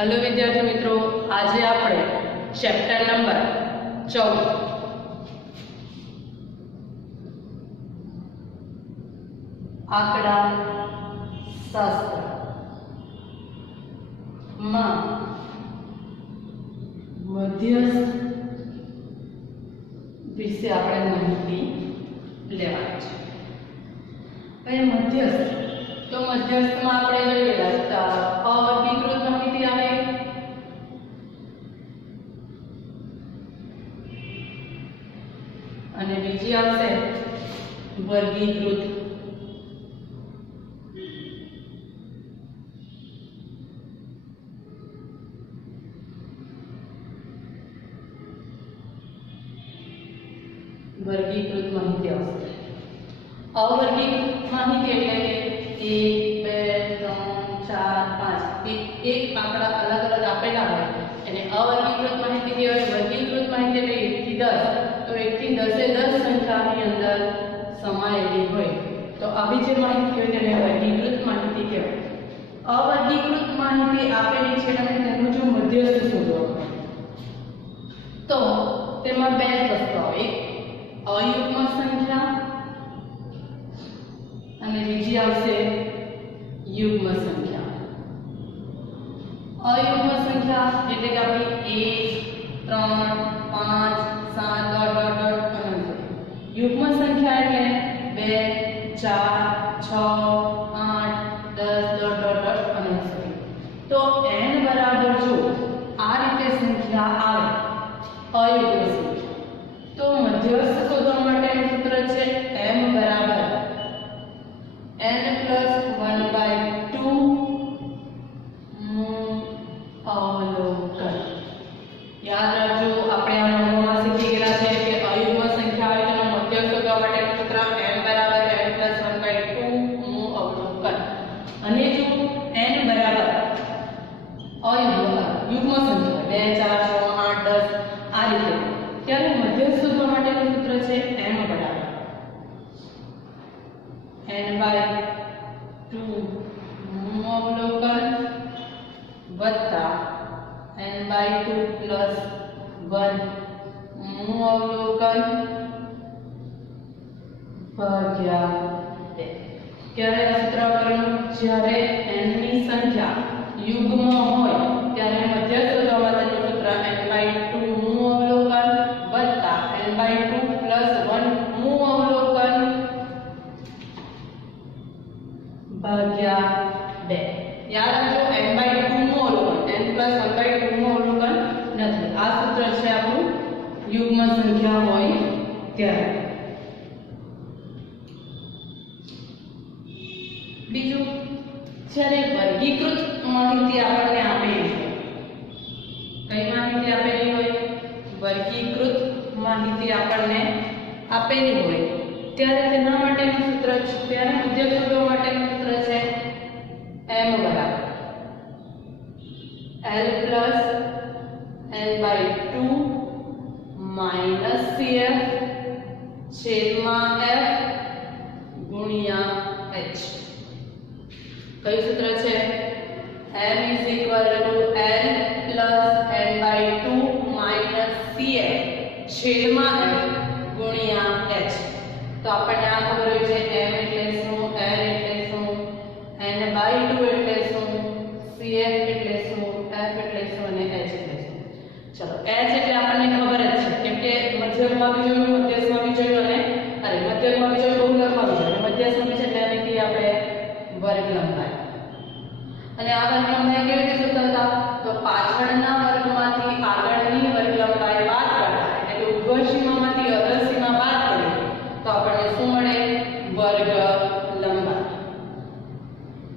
Hello विद्यार्थी मित्रों, आज आप चैप्टर नंबर 14 आंकड़ा शास्त्र में मध्यस्थ विषे आपणे माहिती लेवानी छे। भाई मध्यस्थ तो मध्यस्थ में आपणे जोईए अवर्गीकृत माहिती आवे અને બીજી આવશે વર્ગીકૃત। वर्गीकृत माहिती आवશે। अवर्गीकृत माहिती એટલે કે 1 2 3 4 5 એક આંકડા અલગ અલગ આપેલા હોય એને અવર્ગીકૃત માહિતી કહેવાય। વર્ગીકૃત માહિતી એટલે 1 થી 10 तो 1 થી 10 એ 10 સંખ્યાની અંદર સમાયેલી હોય તો આવી જે માહિતી હોય તેને વર્ગીકૃત માહિતી કહેવાય। અવર્ગીકૃત માહિતી આપેલી છે અને તેનો જો મધ્યસ્થ શોધવો તો તેમાં બે વસ્તુઓ આવે, એક અયુગ્મ સંખ્યા અને બીજી આવશે યુગ્મ સંખ્યા। अयुग्म संख्या એટલે કે આપણી 1 3 5 7 डॉट अनंत। युग्म संख्या એટલે 2 4 6 8 10 डॉट अनंत સુધી। તો n બરાબર જો આ રીતે સંખ્યા આવે અયુગ્મ સંખ્યા તો મધ્યસ્થ શોધવા માટેનું સૂત્ર છે m બરાબર n + 1/2 अवलोकन। याद रखो આપણે આ નોમમાં શીખી ગયા છે કે અયુગ્મ સંખ્યા હોય તેનો મધ્યસ્થ શોધવા માટેનું સૂત્ર n બરાબર n + 1/2 નું અવલોકન। અને જો n બરાબર યુગ્મ સંખ્યા 2 4 6 8 10 આ રીતે ત્યારે મધ્યસ્થ શોધવા માટેનું સૂત્ર છે m બરાબર n/2 નું અવલોકન वत्ता n/2 + 1 નું અવલોકન ભાગ્યા 2। ક્યારે સૂત્ર કરવાનું? જ્યારે n ની સંખ્યા યુગ્મ હોય ત્યારે મધ્યસ્થ શોધવા માટેનું સૂત્ર n/2 નું અવલોકન વત્તા n/2 + 1 નું અવલોકન ભાગ્યા 2। याद रखो n/2 નું અવલોકન n + 1/2 નું અવલોકન નથી। આ સૂત્ર છે આપણું યુગ્મ સંખ્યા હોય ત્યારે। બીજું જ્યારે વર્ગીકૃત માહિતી આપણને આપેલી હોય, કઈ માહિતી આપેલી હોય? વર્ગીકૃત માહિતી આપણને આપેલી હોય ત્યારે તેના માટેનું સૂત્ર છે, ત્યારે મધ્યસ્થ શોધવા માટેનું સૂત્ર છે m बराबर l + n/2 - cf છેદમાં f ગુણ્યા h। કયું સૂત્ર છે? m = l + n/2 - cf છેદમાં f ગુણ્યા h। તો આપણને આ ખબર હોય છે m એટલે શું, l એટલે શું, n/2 એટલે શું, cf એટલે શું, f એટલે શું અને h એટલે શું। ચલો h એટલે આપણને ખબર જ છે કેમ કે મધ્યકમાં બી જોયું, મધ્યસ્થમાં બી જોયું અને મધ્યકમાં બી જોયું, બહુલકમાં બી જોયું, મધ્યસ્થમાં બી છે એટલે આની આપણે વર્ગ લંબાઈ। અને આ વર્ગ લંબાઈ કેવી રીતે શોધતા હતા? તો પાછળના વર્ગમાંથી આગળની વર્ગ લંબાઈ બાદ કરતા એટલે કે ઉભય સીમામાંથી અધર સીમા બાદ કરીએ તો આપણને શું મળે? વર્ગ લંબાઈ।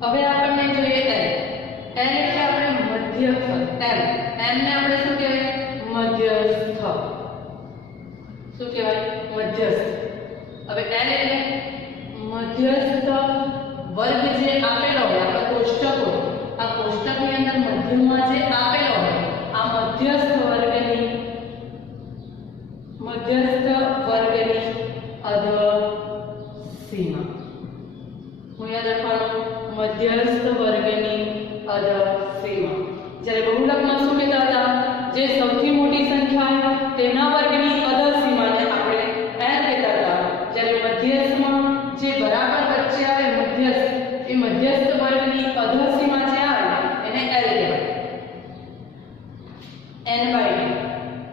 હવે આપણને જોઈએ n એટલે આપણે મધ્યસ્થ m ને આપણે શું કહેવાય? મધ્યસ્થ। શું કહેવાય? મધ્યસ્થ। હવે n એટલે મધ્યસ્થ વર્ગ જે આપેલો હોય આપણા કોષ્ટકો, આ કોષ્ટકની અંદર મધ્યમાં જે આપેલો હોય આ મધ્યસ્થ વર્ગની અધર સીમા। હું યાદ રાખવાનું મધ્યસ્થ વર્ગની અધર સીમા। જ્યારે જે સૌથી મોટી સંખ્યા હોય તેના વર્ગની અધર સીમાને આપણે n કહેતા હતા, જ્યારે મધ્યસ્થમાં જે બરાબર વચ્ચે આવે મધ્યસ્થ, એ મધ્યસ્થ વર્ગની અધર સીમા જે આવે એને l કહેવાય. n/d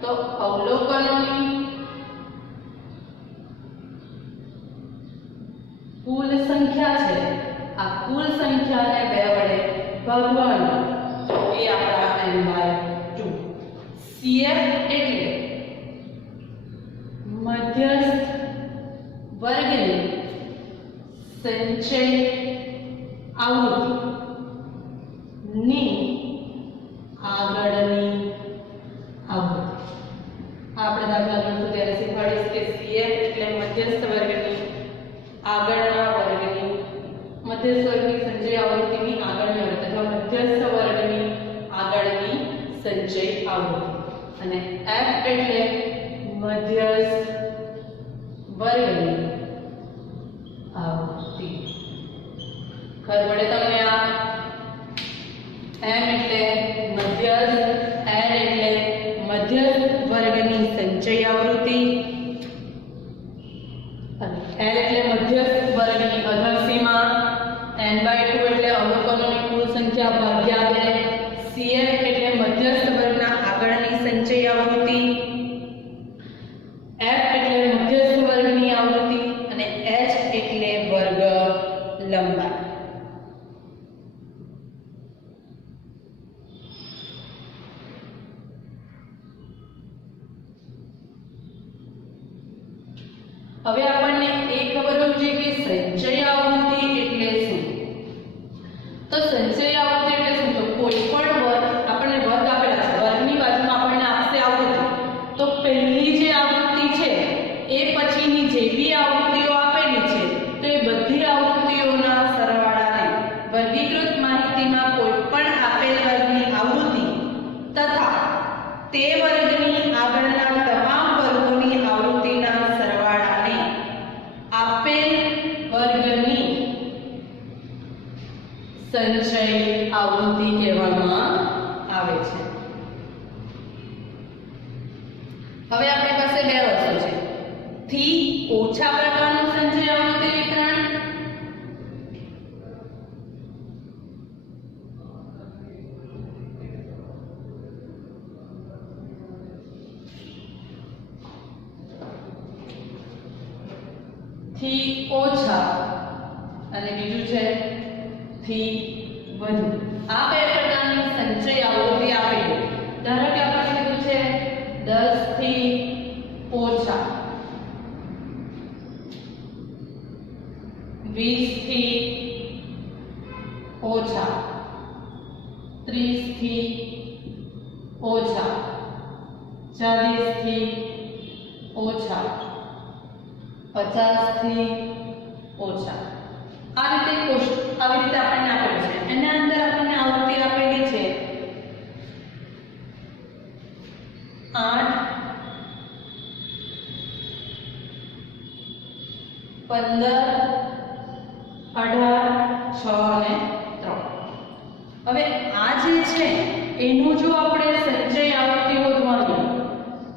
તો અવલોકનોની કુલ સંખ્યા છે, આ કુલ સંખ્યાને 2 વડે ભાગવાનું, તો એ આપણા n/2. CF એટલે મધ્યસ્થ વર્ગની સંચય આવૃત્તિની આગળની આવૃત્તિ. આપણે દાખલા ગણશું ત્યારે શીખવાડીશ કે CF એટલે મધ્યસ્થ વર્ગની આગળના વર્ગની, મધ્યસ્થ વર્ગની સંચય આવૃત્તિની આગળની આવૃત્તિ અથવા મધ્યસ્થ વર્ગની આગળની સંચય આવૃત્તિ. અને F એટલે મધ્યસ્થ વર્ગની આવૃત્તિ. ખબર પડે તમને? આ M એટલે મધ્યસ્થ, N એટલે મધ્યસ્થ વર્ગની સંચય આવૃત્તિ અને L એટલે મધ્યસ્થ વર્ગની અધર સીમા, n/2 એટલે અવલોકનોની કુલ સંખ્યા ભાગ્યા 2, CF એટલે મધ્યસ્થ વર્ગના આગળની સંચય આવૃત્તિ, F એટલે મધ્યસ્થ વર્ગની આવૃત્તિ અને H એટલે વર્ગ લંબાઈ. હવે આપણને એ ખબર હોવી જોઈએ કે સંચય આવૃત્તિ એટલે શું. તો સંચય આવૃત્તિ એટલે શું? તો કોઈ પણ વર્ગ, આપણને વર્ગ આપેલા છે, વર્ગની બાજુમાં આપણને આપશે આવૃત્તિ, તો પહેલી જે આવૃત્તિ છે એ પછીની જે બી આવૃત્તિઓ આપેલી છે તો એ બધી આવૃત્તિઓના સરવાળાને વર્ગીકૃત માહિતીમાં કોઈ પણ આપેલ વર્ગની આવૃત્તિ તથા તે વર્ગની આગળના તમામ વર્ગોની આવૃત્તિના સરવાળાને આપેલ વર્ગની સંચય આવૃત્તિ કહેવામાં આવે છે. હવે આપણી પાસે બે વસ્તુ છે, થી ઓછા પ્રકારનું સંચય આવૃત્તિ વિતરણ થી ઓછા અને બીજું છે થી વધુ. આ બે પ્રકારની સંચય આવૃત્તિ આપેલી. ધારો કે આપણે કીધું છે 10 થી ઓછા, 20 થી ઓછા, 30 થી ઓછા, 40 થી ઓછા, 50 થી ઓછા. આવી રીતે આપણને આપેલું છે. એના અંદર આપણને આવૃત્તિ આપેલી છે 8, 15, 18, 6 અને 3. હવે આ જે છે એનું જો આપણે સંચય આવૃત્તિ શોધવાની,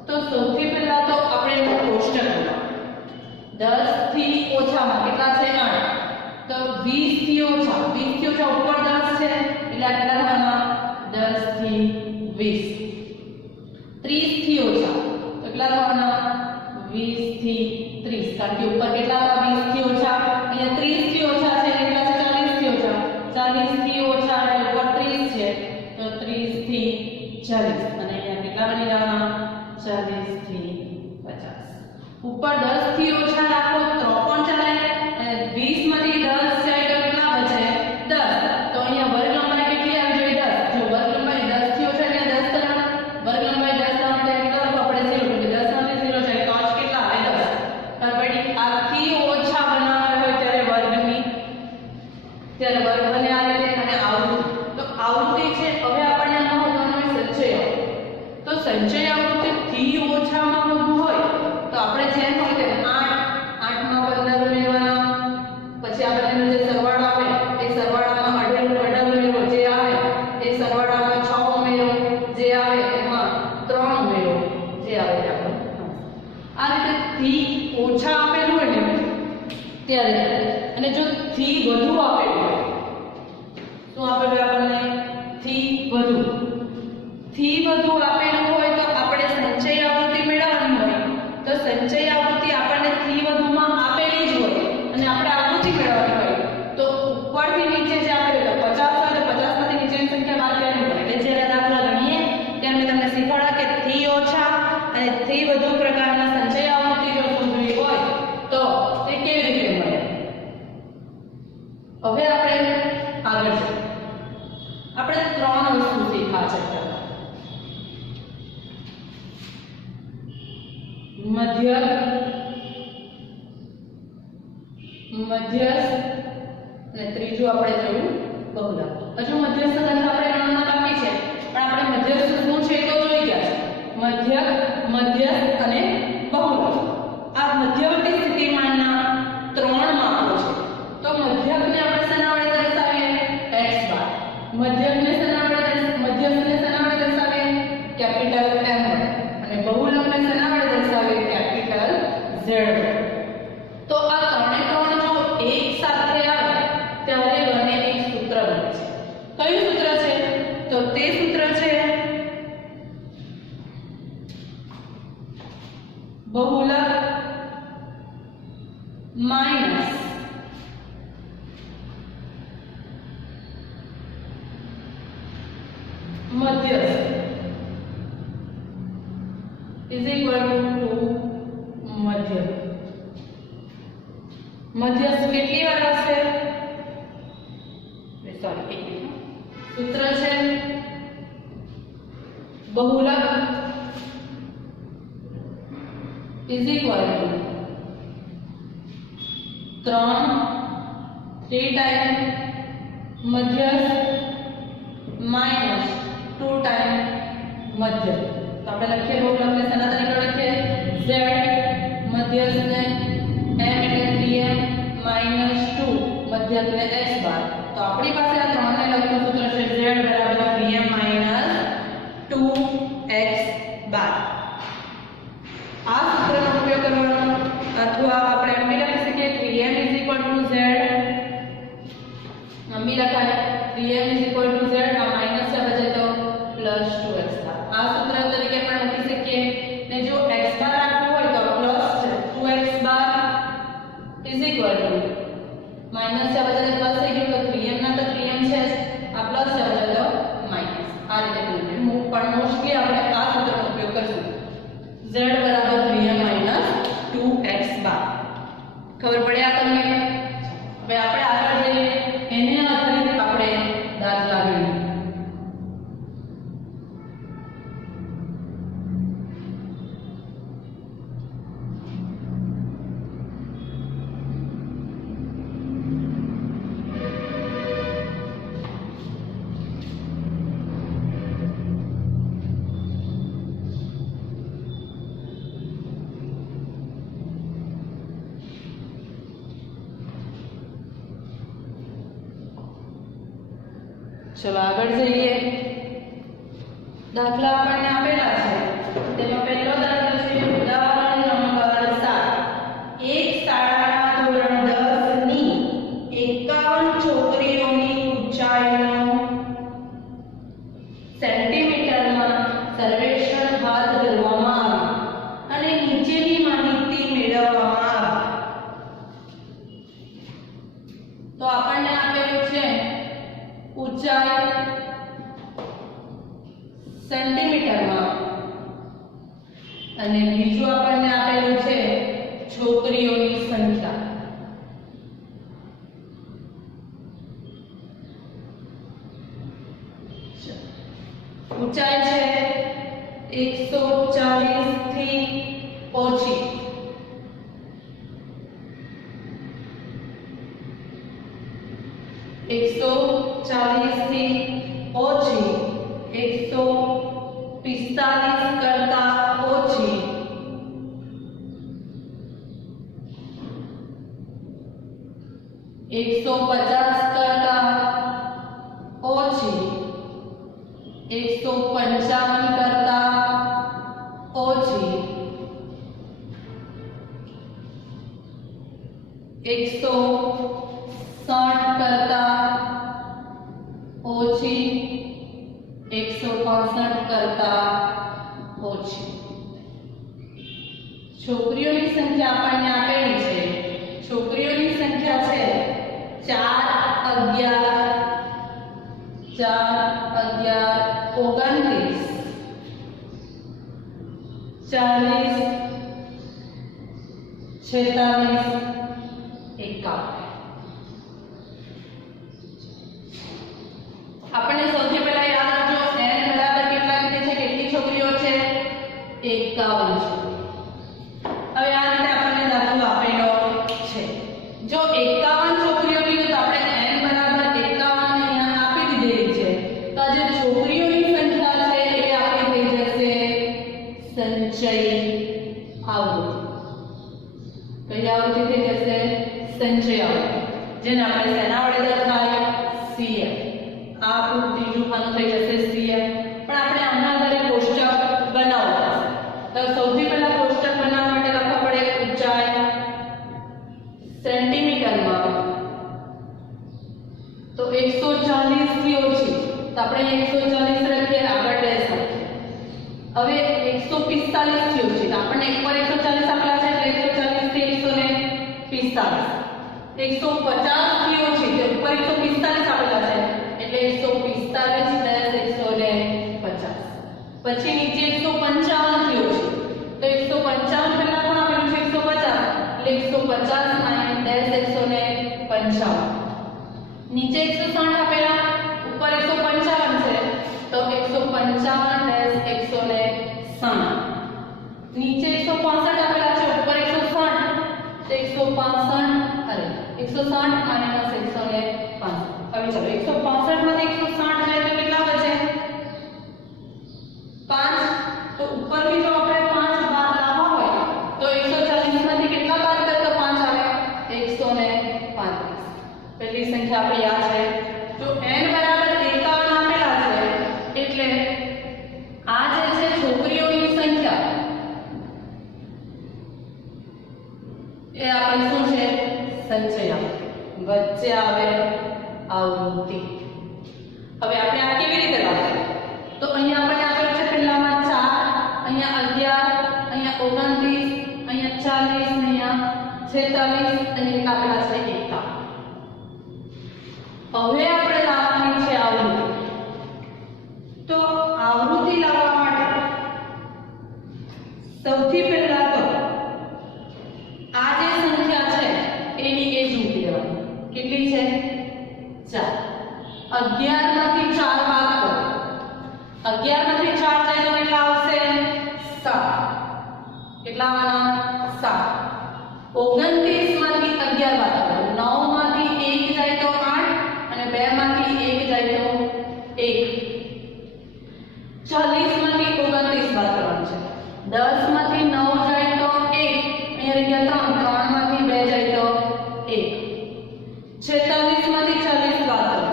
તો સૌથી પહેલા તો આપણે એનું કોષ્ટક બનાવવાનું. 10 થી ઓછામાં કેટલા છે? 8. તો 20 થી ઓછા, 20 થી ઓછા ઉપર 10 છે એટલે આટલા થવાના 10 થી 20. 30 થી ઓછા તો કેટલા થવાના? 20 થી 30. કારણ કે ઉપર કેટલા હતા? 20 થી ઓછા, અહીંયા 30 થી ઓછા છે એટલે કેટલા છે? 40 થી ઓછા. 40 થી ઓછા એટલે ઉપર 30 છે તો 30 થી 40 અને અહીંયા કેટલા બની જવાના? 40 થી 50. ઉપર 10 થી ઓછા રાખો તો પણ ચાલે અને 20 માંથી 10 જાય તો કેટલા બચે? 10. તો અહીંયા વર્ગ લંબાઈ કેટલી આવી જોઈએ? 10. જો વર્ગ લંબાઈ 10 થી ઓછા એટલે 10 કરવાના, વર્ગ લંબાઈ 10 લાવવા માટે કેટલા લખવું આપણે? 0. એટલે 10 માંથી 0 જાય તો જ કેટલા આવે? 10. ખબર પડી? આથી ઓછા બનાવવા હોય ત્યારે વર્ગ બને આ રીતે. અને આવૃત્તિ, તો આવૃત્તિ છે. હવે આપણને આનો હોવાનો સંચય. તો સંચય આવૃત્તિ થી ઓછામાં વધુ હોય તો આપણે જેમ હોય તેમ 8, 8 માં 15 ઉમેરવાના, પછી આપણે જે સરવાળો આવે એ સરવાળામાં 18 ઉમેરો, જે આવે એ સરવાળામાં 6 ઉમેરો, જે આવે એમાં શું આપેલું આપણને થી વધુ આપેલું હોય તો આપણે સંચય આવૃત્તિ મેળવવાની હોય તો સંચય આવૃત્તિ આપણને થી વધુમાં આપેલી જ હોય અને આપણે આવૃત્તિ મેળવવાની હોય તો ઉપરથી નીચે જે આપેલું 50 હોય તો 50 માંથી નીચેની સંખ્યા બાદ કરવી પડે એટલે જ્યારે દાખલા ગણીએ ત્યારે મેં તમને શીખવાડ્યા કે થી ઓછા અને થી વધુ પ્રકારના સંચય આવૃત્તિ જો શોધવી હોય તો તે કેવી રીતે મળે. હવે આપણે આગળ જઈએ. આપણે ત્રણ વસ્તુ શીખ્યા છે. મધ્યસ્થ અને ત્રીજું આપણે જોયું બહુલક. હજુ મધ્યસ્થ દાખલા આપણે ગણવાના બાકી છે પણ આપણે મધ્યસ્થ શું છે તો જોઈ ગયા છે. મધ્યસ્થ અને બહુલક આ મધ્યવર્તી સ્થિતિમાનના ત્રણ માપો છે. તો મધ્યકને આપણે શેના વડે દર્શાવીએ x બાર. મધ્યકને શેના વડે દર્શાવીએ કેપિટલ M વડે અને બહુલકને શેના વડે દર્શાવીએ કેપિટલ Z વડે. તો આ ત્રણે ત્રણ જો એક સાથે આવે ત્યારે બને એક સૂત્ર બને છે. કયું સૂત્ર છે તો તે સૂત્ર છે બહુલક માઈનસ મધ્યસ્થ is equal to મધ્યસ્થ કેટલી વાર આવશે સોરી સૂત્ર છે બહુલક is equal to 3 ટાઈમ મધ્યસ્થ માઈનસ 2 ટાઈમ મધ્યસ્થ. તો આપણે લખીએ બહુલકને શેના તરીકે લખીએ z મધ્યસ્થને m એટલે 3m માઈનસ 2 મધ્યસ્થને x બાર. તો આપણી પાસે આ ત્રણને લગતું સૂત્ર છે z બરાબર 3m માઈનસ 2x બાર. આ સૂત્રનો ઉપયોગ કરવાનો અથવા આપણે એમ બી લખી શકીએ 3m z એમ બી લખાય 3m z આ માઈનસ છે બચે તો પ્લસ 2x બાર. આ સૂત્ર તરીકે પણ લખી શકીએ ને જો x બાર રાખવું હોય તો પ્લસ 2x બાર માઈનસ છે બચે તો પ્લસ થઈ ગયું તો 3m ના તો 3m છે આ પ્લસ છે બચે તો માઈનસ. આ રીતે પણ મોસ્ટલી આપણે આ સૂત્રનો ઉપયોગ કરીશું z બરાબર 3m માઈનસ 2x બાર. ખબર પડ્યા તમને? હવે આપણે આગળ જઈએ એને આધારિત આપણે દાખલા ગણીએ. चलो આગળ જઈએ. દાખલા આપણને આપેલા છે તેમાં પહેલો દાખલો છે ઉદાહરણ નંબર 7. એક શાળાના ધોરણ 10 ની 51 છોકરીઓની ઊંચાઈનો સેન્ટીમીટરમાં સર્વેક્ષણ હાથ ધરવામાં આવ્યું અને નીચેની માહિતી મેળવવામાં આવી. તો આપણને આપેલું છે ऊंचाई सेंटीमीटરમાં અને બીજું આપણને આપેલું છે છોકરીઓની સંખ્યા. ઊંચાઈ છે 140 થી ઓછી. એકસો 40 થી ઓછી 145 કરતા ઓછી 150 કરતા ઓછી 155 કરતા ઓછી 160 કરતા ઓછી 165 કરતા ઓછી. છોકરીઓની સંખ્યા આપણને આપેલી છે. છોકરીઓની સંખ્યા છે 4 11 29 40 46 51. આપણને સૌથી પહેલા યાદ રાખજો n બરાબર કેટલા લીધે છે, કેટલી છોકરીઓ છે? 51 છોકરીઓ. હવે આ રીતે આપણને દાખલો આપેલો છે. જો 51 છોકરીઓ લીધું તો આપણે n બરાબર 51 અહીંયા આપી દીધેલી છે. તો આ જે છોકરીઓની સંખ્યા છે એ આપણી થઈ જશે સંચય આવૃત્તિ. કઈ આવૃત્તિ થઈ જશે? સંચય આવૃત્તિ. જેને આપણે શેના વડે દર્શાવીએ? CF. આ આપણું ત્રીજું ખાનું થઈ જશે CF. પણ આપણે આના આધારે કોષ્ટક બનાવવું પડશે. તો સૌથી પહેલા કોષ્ટક બનાવવા માટે લખવા પડે ઊંચાઈ સેન્ટીમીટરમાં. તો 140 થી ઓછી, તો આપણે 140 રાખીએ, આગળ ડેશ રાખીએ. હવે 145 થી ઓછી, તો આપણને એક પર 140 આપેલા છે એટલે 140 થી 145. 150 થી ઓછી, તો ઉપર 145 આપેલા છે એટલે 145 ડેશ 150. પછી નીચે 155 થી ઓછી, તો 155 પહેલા કોણ આપેલું છે? 150 એટલે 150 માઈનસ ડેશ 155. નીચે 160 આપેલા, ઉપર 155 છે તો 155 ડેશ 160. નીચે 165 આપેલા છે, ઉપર 160 તો 165 અરે 160 માઈનસ 165. હવે ચલો 165 માંથી 160 જાય તો કેટલા બચે? 5. તો ઉપર भी જો આપણે 5 બાદ લાવવા હોય તો 140 માંથી કેટલા બાદ કરે તો 5 આવે? 135. પહેલી સંખ્યા આપણે યાદ છે. જો n બરાબર 51 આપેલા છે એટલે આ જે છે છોકરીઓની સંખ્યા એ આપણી શું છે? સંચય આવૃત્તિ. વચ્ચે આવે આવૃત્તિ. હવે આપણે આ કેવી રીતે લાવીએ? તો અહીંયા આપણે આપેલું છે પહેલામાં 4, અહીંયા 11, અહીંયા 29, અહીંયા 40, અહીંયા 46 અને એક આપેલા છે 51. હવે આપણે લાવવાની છે આવૃત્તિ. તો આવૃત્તિ લાવવા માટે સૌથી પહેલા તો આ જે સંખ્યા છે એની એજ મૂકી દેવાની. કેટલી છે? 4. 11 માંથી 4 બાદ કરો. 11 માંથી 4 જાય તો કેટલા આવશે? 7. કેટલા આવવાના? 7. 29 માંથી 11 બાદ કરો. 9 માંથી 1 જાય તો 8 અને 2 માંથી 1 જાય તો 1. 40 માંથી 29 બાદ કરવાનું છે. 10 માંથી 9 જાય તો 1. અહીંયા રહી ગયા 3. 3 માંથી 2 જાય તો 1. 46 માંથી 40 બાદ કરો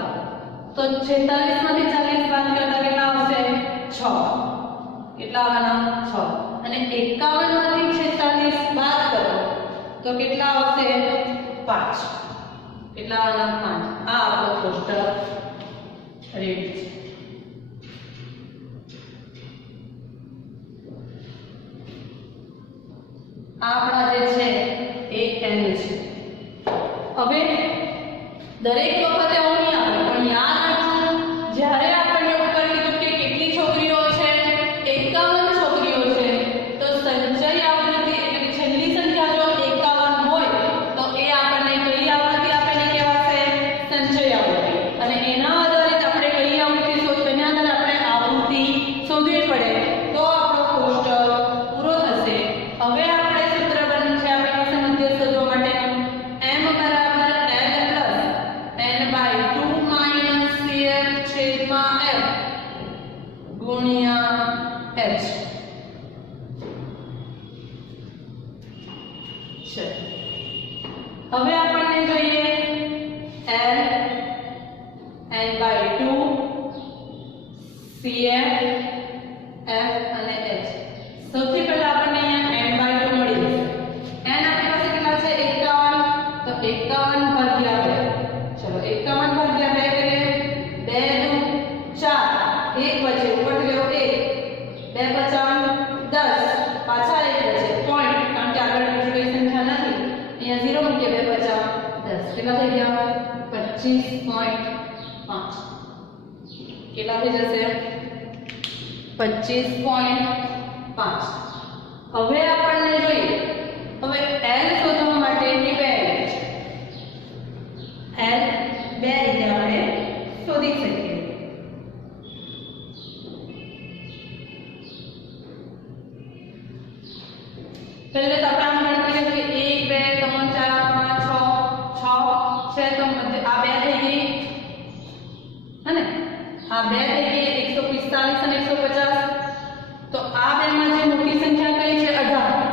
તો 46 માંથી 40 બાદ કરતા કેટલા આવશે? 6. કેટલા આવવાના? 6. અને 51 માંથી 46 બાદ કરો તો કેટલા આવશે? 5. કેટલા આવવાના? 5. આ આપણો કોષ્ટક રેડી છે. આપણા જે છે એ n છે. હવે દરેક વખતે આવું નહીં આવે પણ યાદ રાખજો જ્યારે આપણને ઉપર કીધું કે કેટલી છોકરીઓ છે? 51 છોકરીઓ છે. તો સંચય આવૃત્તિ એટલે કે છેલ્લી સંખ્યા જો 51 હોય તો એ આપણને કઈ આવૃત્તિ આપેલી કહેવાશે? સંચય આવૃત્તિ. અને એના આધારિત આપણે કઈ આવૃત્તિ શોધવાની આધારે આપણે આવૃત્તિ શોધવી પડે તો આપણો કોષ્ટક પૂરો થશે. હવે આપણે સૂત્ર બન્યું છે આપણી પાસે મધ્ય શોધવા માટેનું m બરાબર ગુણ્યા h છે. હવે આપણને જોઈએ l n/2 cf f અને h. સૌથી પહેલા આપણને અહીંયા n/2 મળી જશે. n આપણી પાસે કેટલા છે? 51. તો 51 ભાગ્યા 2. ચલો 51 ભાગ્યા 2 કરીએ. 2 કેટલા થઈ જશે 25.5. હવે આપણને જોઈએ હવે L શોધવા માટેની બે રીત છે. L બે રીતે આપણે શોધી શકીએ. પહેલે તો આપણે આમ ગણતરી કરીએ 1 2 3 4 5 6 છે તો આ બે થઈ ગઈ હને આ બે થઈ ગઈ 145 અને 150. તો આ બેમાં જે મોટી સંખ્યા કઈ છે 18.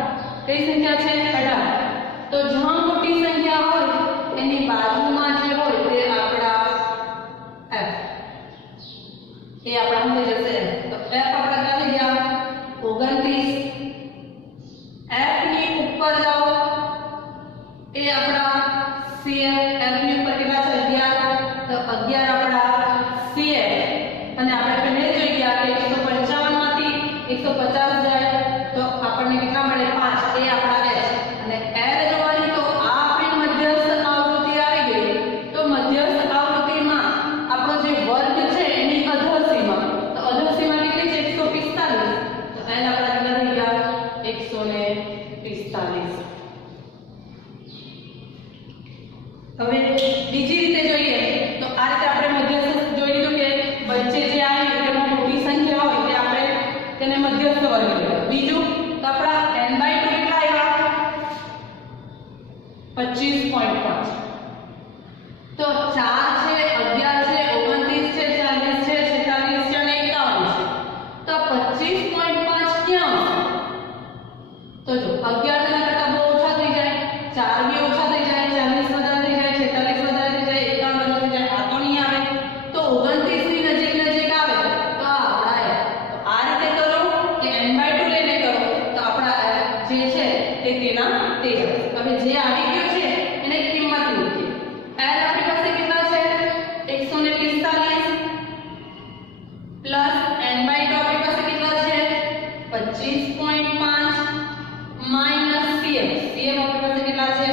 કઈ સંખ્યા છે 18. તો જ્યાં મોટી સંખ્યા હોય એની બાજુમાં જે હોય તે આપણા f એ આપણા થઈ જશે f. તો f આપણા ક્યાં થઈ ગયા 29. f ની ઉપર જાઓ એ આપણા cf. f ની ઉપર કેટલા છે 11. તો 11 આપણા cf. અને આપણે પહેલે જોઈ ગયા કે 155 માંથી 150 જાય તો આપણને કેટલા મળે 5. એ આપણા h. અને l જોવાની તો આ આપણી મધ્યસ્થ આવૃત્તિ આવી ગઈ. તો મધ્યસ્થ આવૃત્તિમાં આપણો જે વર્ગ છે એની અધોસીમા. તો અધોસીમા કેટલી છે 145. તો l આપણા કેટલા થઈ ગયા 145. હવે બીજી રીતે જોઈએ તો આ રીતે આપણે મધ્યસ્થ જોઈ લીધું કે વચ્ચે જે આવી તેમાં મોટી સંખ્યા હોય તે આપણે તેને મધ્યસ્થ વર્ગ કહેવાય. બીજું તો આપણા n/2 કેટલા આવ્યા 25.5. તો 4 છે 11 છે 29 છે 40 છે 46 છે અને 51 છે. તો 25.5 ક્યાં હશે? તો જો 11 તેના કરતા બહુ ઓછા થઈ જાય, 4 બી ઓછા થઈ જાય, 40 વધારે થઈ જાય, 46 વધારે થઈ જાય, 51 વધારે થઈ જાય. આ તો નહીં આવે. તો 29 ની નજીક આવે તો આ આપણા f. તો આ રીતે કરો કે n/2 લઈને કરો તો આપણા f જે છે તે તેના તે જ. હવે જે આવી ગયું છે એને કિંમત મૂકીએ. l આપણી પાસે કેટલા છે 145 પ્લસ n/2 આપણી પાસે કેટલા છે 25.5 માઈનસ cf. cf આપણી પાસે કેટલા છે 11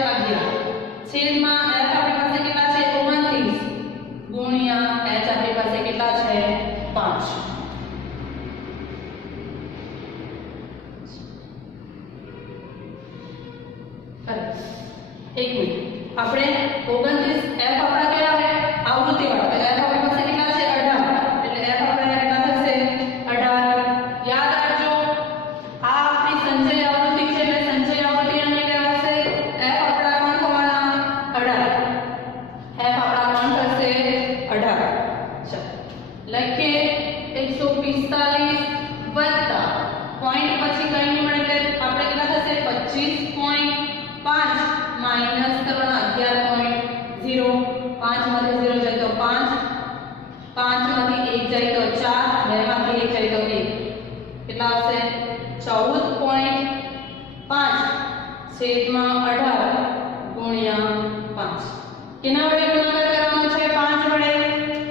છેદમાં f આપણી પાસે કેટલા છે 29 ગુણ્યા h આપણી પાસે કેટલા છે 5. એક મિનિટ આપણે 29 f આપણા કયા છે આવૃત્તિ વાળા. f આપણી પાસે કેટલા છે 18 એટલે f આપણા કેટલા થશે 18. યાદ રાખજો આ આપણી સંચય આવૃત્તિ છે એટલે સંચય આવૃત્તિ અને કહેવાશે f આપણા કોણ થવાના 18. f આપણા કોણ થશે 18. ચાલો લખીએ 145 વત્તા પોઈન્ટ પછી કઈ નહીં મળે એટલે આપણે કેટલા થશે 25.5 માઈનસ કરવાના 11.0. 5 માંથી 0 જાય તો 5, 5 માંથી 1 જાય તો 4, 2 માંથી 1 જાય તો 1. કેટલા આવશે 14.5 છેદમાં 18 ગુણ્યા 5. કેના વડે ગુણાકાર કરવાનો છે 5 વડે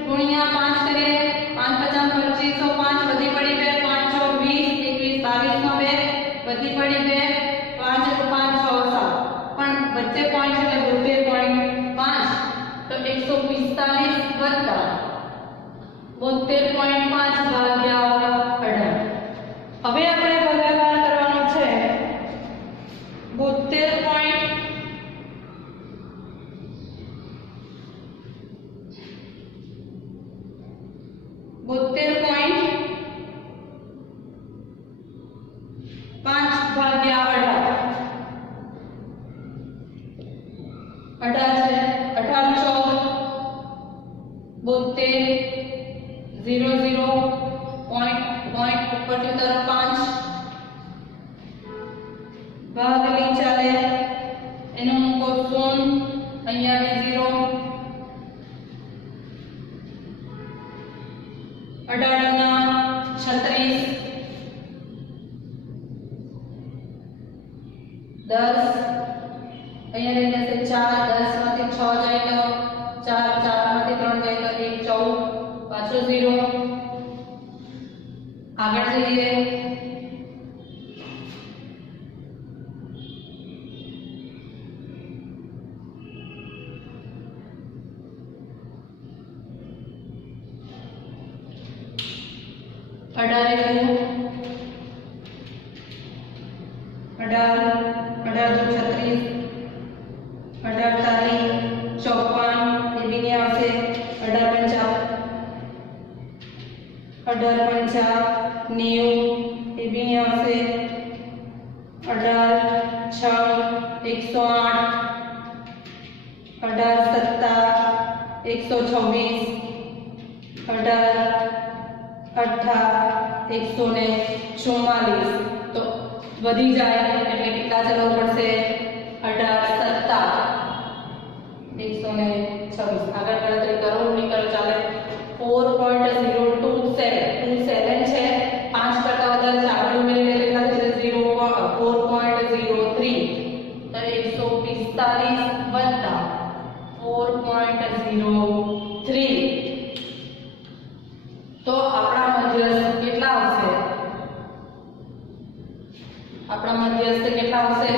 ગુણ્યા 5 કરીએ. 5 50 2505 વધી પડી 2 5 6 20 21 22 નો 2 વધી પડી 2 5 1 5 6 7 પણ વચ્ચે પોઈન્ટ એટલે 72.5. તો 145 વત્તા 72.5 ભાગ્યા 18. હવે આપણે ભાગાકાર કરવાનો છે 72.5 ભાગ્યા 18 છે 18 14 72 00 પોઈન્ટ ઉપરથી ઉતારો 5 ભાગલી ચાલે એનો મૂકો 0 અહીંયા બી 0 18 ના 36 10 અહીંયા રહી જશે 4 10 માંથી 6 જાય તો 4 4 માંથી 3 જાય તો 1 14 પાછો 0 આગળ જઈએ 18 એકુ 18, 18 દુ 36, 18 તારી 54, એ બી ને આવશે 18 પંચા 90, એ બી ને આવશે 18 6 108, 18 7 126, 18 18 144. તો વધી જાય એટલે કેટલા ચલાવવું પડશે? 18 7 126. આગળ ગણતરી કરો, ઉલ્લી કરો, ચાલે 4.027 છે. 5 કરતા વધારે છે, આગળ ઉમેરી લે કેટલા થશે? 4.03. તો 145 વત્તા 4.03. તો આપણા મધ્યસ્થ કેટલા આવશે? આપણા મધ્યસ્થ કેટલા આવશે?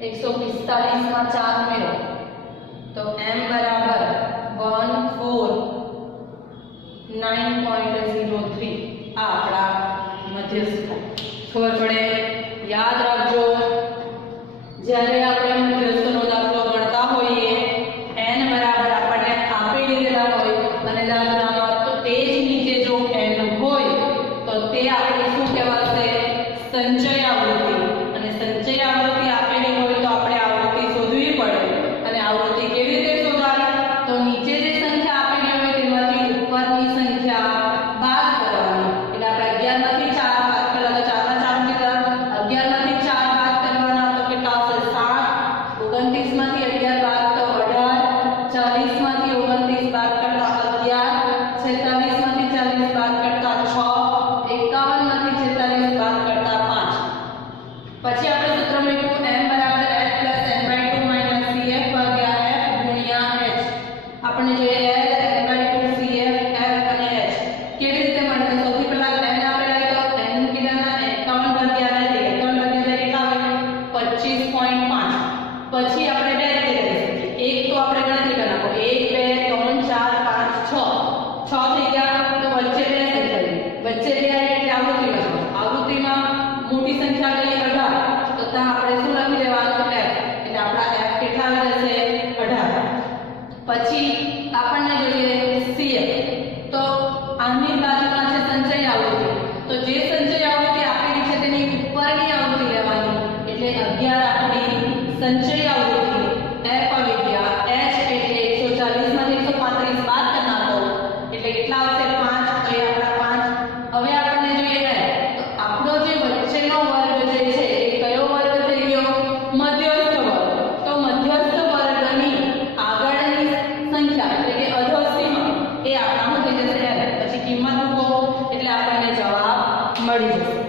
145 માં 4 ઉમેરો તો m બરાબર 149.03. આ આપણા મધ્યસ્થ. ખબર પડે? યાદ રાખજો, જ્યારે આપણે મધ્યસ્થનો દાખલો ગણતા હોઈએ n બરાબર આપણને આપી દીધેલા હોય અને દાખલામાં તો તે જ નીચે જો n હોય તો તે આપણી શું કહેવાશે? સંચય આવૃત્તિ. અને સંચય આવૃત્તિ આપેલી હોય તો આપણે આવૃત્તિ શોધવી પડે. અને આવૃત્તિ કેવી રીતે શોધાય? તો નીચે જે સંખ્યા આપેલી હોય તેમાંથી ઉપરની સંખ્યા બાદ કરવાની. એટલે આપણે 11 માંથી 4 બાદ પહેલા તો 4 ના 4 કેટલા? 11 માંથી 4 બાદ કરવાના તો કેટલા આવશે? 7. 29 માંથી 11 બાદ તો 18. 40 માંથી 29 બાદ કરતા 11. 46 માંથી 40 બાદ કરતા 6. 51 માંથી 46 બાદ કરતા 5. પછી આપણે સૂત્ર મૂક્યું m બરાબર h plus n/2 minus cf ભાગ્યા f ગુણ્યા h. આપણે જોઈએ l n/2 cf f અને h કેવી રીતે મળે? તો સૌથી પહેલા n આપણે લઈ તો n કેટલાના 51 ભાગ્યા 2. 51 ભાગ્યા કેટલા આવે? 25.5. પછી આપણે બે રીતે કરી શકીએ. એક તો આપણે ગણતરી કરી નાખો 1 2 3 4 5 6 6 થઈ ગયા તો વચ્ચે બે સંખ્યા વચ્ચે બે આવી એટલે આવૃત્તિમાં મોટી સંખ્યા ગઈ 18 તો ત્યાં આપણે શું લખી દેવાનું? f. એટલે આપણા f કેટલા આવી જશે? 18. પછી આપણને જોઈએ cf. તો આની બાજુમાં છે સંચય આવૃત્તિ. તો જે સંચય આવૃત્તિ આપેલી છે તેની ઉપરની આવૃત્તિ લેવાની. એટલે 11 આપણી સંચય આવૃત્તિ. f આવી ગયા. h એટલે 140 માંથી 135 બાદ કરી નાખો એટલે કેટલા આવશે? 5. તો એ આપણા 5. હવે આપણને જોઈએ તો આપણો જે વચ્ચેનો વર્ગ જે છે એ કયો વર્ગ થઈ ગયો? મધ્યસ્થ વર્ગ. તો મધ્યસ્થ વર્ગની આગળની સંખ્યા એટલે કે અધોસીમા એ આપણા શું થઈ જશે? પછી કિંમત મૂકો એટલે આપણને જવાબ મળી જશે.